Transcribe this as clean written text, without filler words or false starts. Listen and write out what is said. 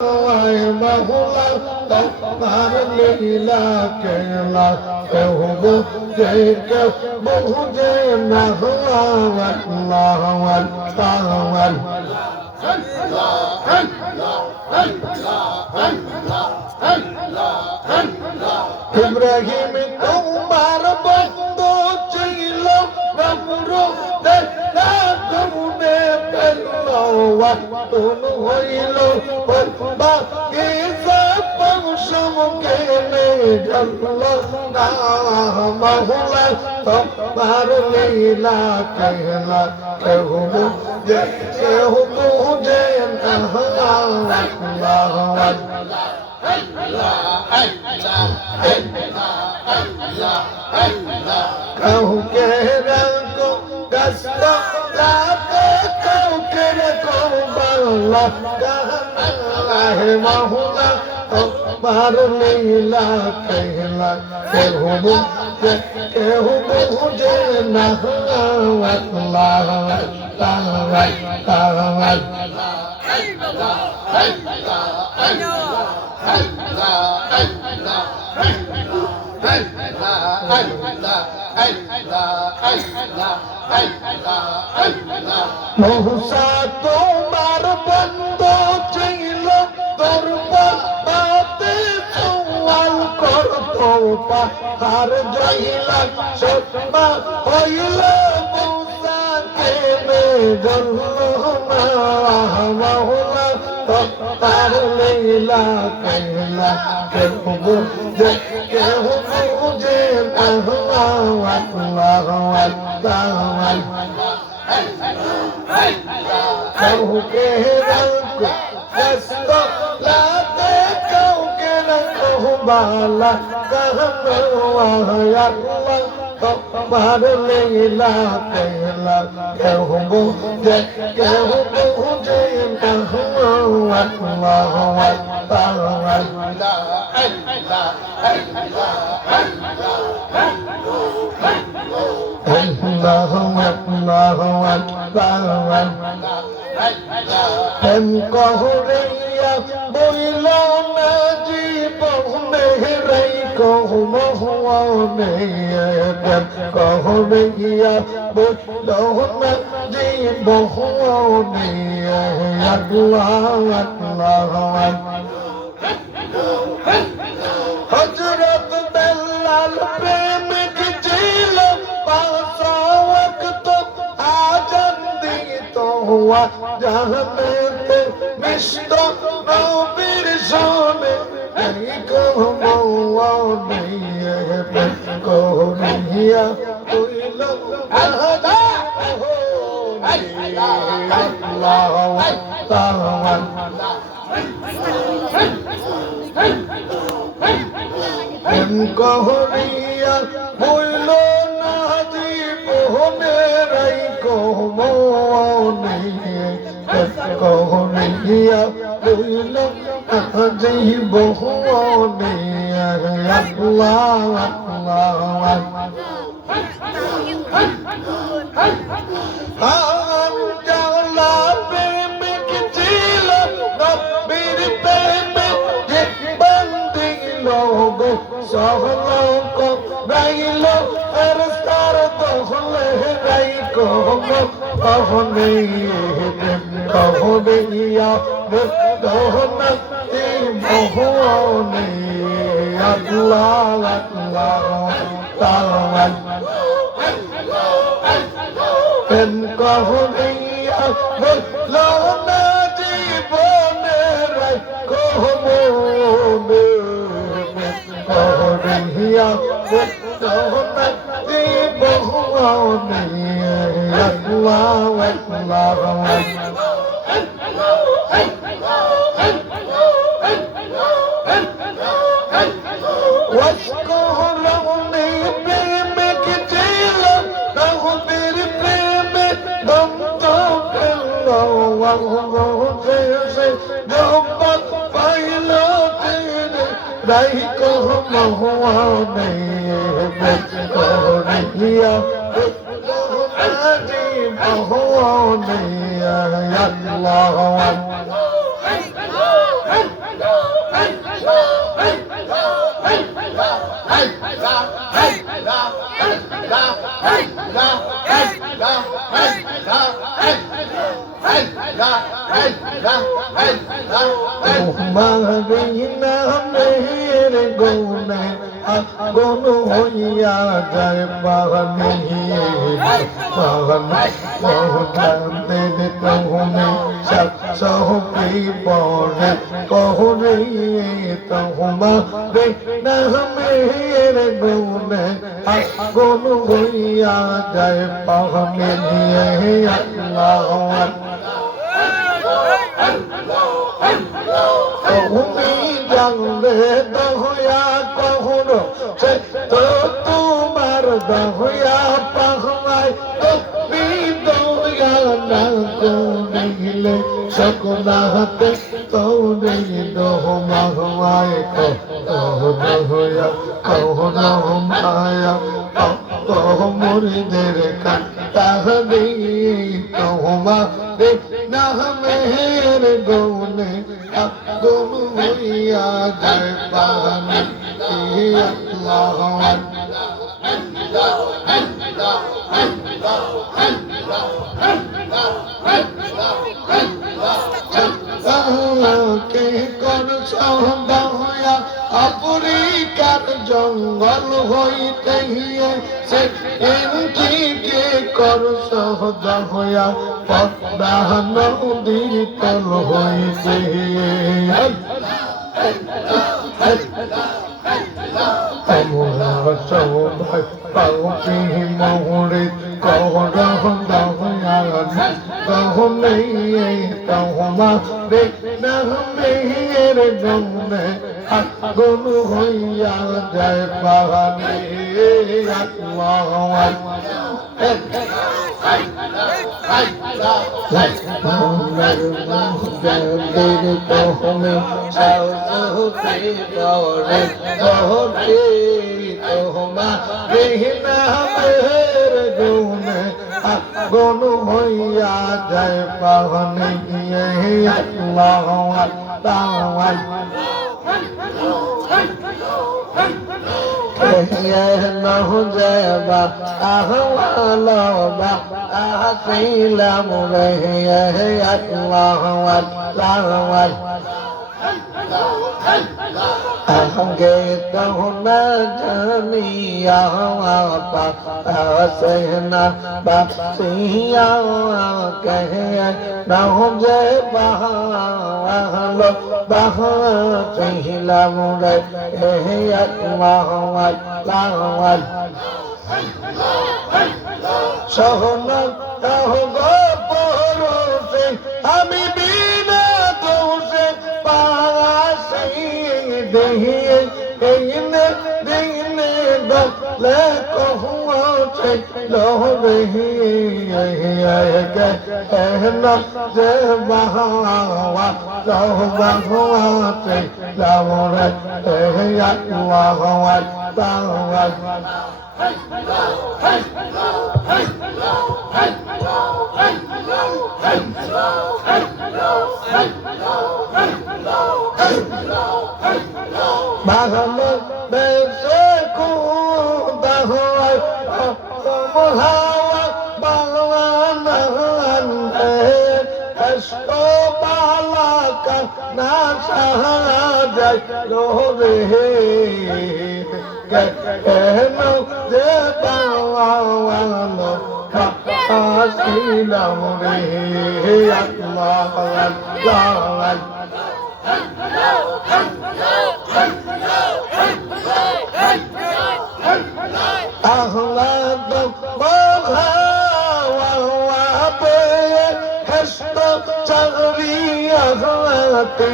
মহুলা তোমার লীলা কেলা কেউ বুঝে কেউ বুঝে না আল্লাহ আল্লাহ ইব্রাহিম তোমার বন্ধু ছিল বাবুরু দেখা গুনে পেল ওয়াতুন হইল বা ইসা পৌষম কেনে জল না মহুলা তোমার লীলা কেলা কেউ বুঝে না আল্লাহ কাউকে রাখো কষ্ট লাতে কাউকে রাখো বাংলা হে মহুলা তোমার লীলা কেলা কেউ বুঝে না আল্লাহ মহুসা তোমার বন্ধু ছিল দরবারে সওয়াল করতো পাহাড় যাইলা সবা হইল মুসা কেনে জন্মা মহুলা তার লীলা কেলা কেউ বুঝে কাউকে রাখো কষ্ট লাতে কাউকে রাখো বালা আল্লাহ তোমার লীলা কেলা কেউ বুঝে না কহরিয়া বইল না জীবনে রাই কহমনে কহরিয়া বইল না জীবনে আল্লাহ আল্লাহ হযরত বেলাল প্রেমিক ছিল পাঁচ ওয়াক্ত আযান দিত জাহান্নামে মিষ্ট নবীর শোনে এই কহমনে কহরিয়া হইল আহদা আল্লাহ তাআলা কহরিয়া হইল না জীবনে রাই কহমনে কহরিয়া হইল না জীবনে আল্লাহ আল্লাহ জালা প্রেমিক ছিল নবীর প্রেমে জীবন দিল গো সহলোক রাইল আর তার দখলে রাই কহনে কহনিয়া দহনা মোহনে আল্লাহ আল্লাহ তাআলা এন কহনিয়া বলো না জীবনে রাই কহমনে কহনিয়া বলো না জীবনে আল্লাহ আল্লাহ ওয়াশকুরুনি প্রেমিক ছিল নবীর প্রেমে দন্ত পেল জগৎ পাইল তিনি রাই কহমনে কহরিয়া জীবনে আল্লাহ তোমারি নামের গুণে আগুন হইয়া যায় পানি মহতাদের তুমি সহপি পরে পরে তোমারি নামের গুণে আগুন হইয়া যায় পানি আল্লাহ তুমি জানলে দহয়া কখনো সে তো তোমার দহয়া পাহায় তুমি দয়া না করিলে সকলাতে তোরে দহমায় দহয়া কহনা মায়া মোরদের কাহদি তোমা রে নামের গৌনে আগুন হইয়া যায় পানি কে কর সহয়া আফ্রিকার জঙ্গল হইতে সে কে কর সহয়া পদ্মা নদীর তল হইতে তোমরা সবাই পাওপি মোরে কহর কহনে তোমা রে নামের জন্যে আগুন হইয়া যায় পাহানি আগুন হইয়া যায় পাহানি নহ যাবা আহওয়ালা আসিলাম রে আল্লাহ আল্লাহ আগে তো না জানিয়া পাসনা বাসিয়া কহে নহ যে বাহালো বাহা চিলাম রে আল্লাহ আল্লাহ সহন পরশে আমি বিনা দোষে পাশে দেহিয়ে দিনে দিনে দলে কহুছে লোরে কেহন যে বাহাওয়া লহ বাহাতে লামরে আল্লাহ আল্লাহ বাগানে বেশে কুদা হয় হাওয়া বাগান এসো বালাকা না সাহায্য লোরে কেন যে পাওয়ানো আসিলাম রে আল্লাহ আল্লাহ আহ্লাদ বহাওয়া পে হস্ত চাগরি আহলাতে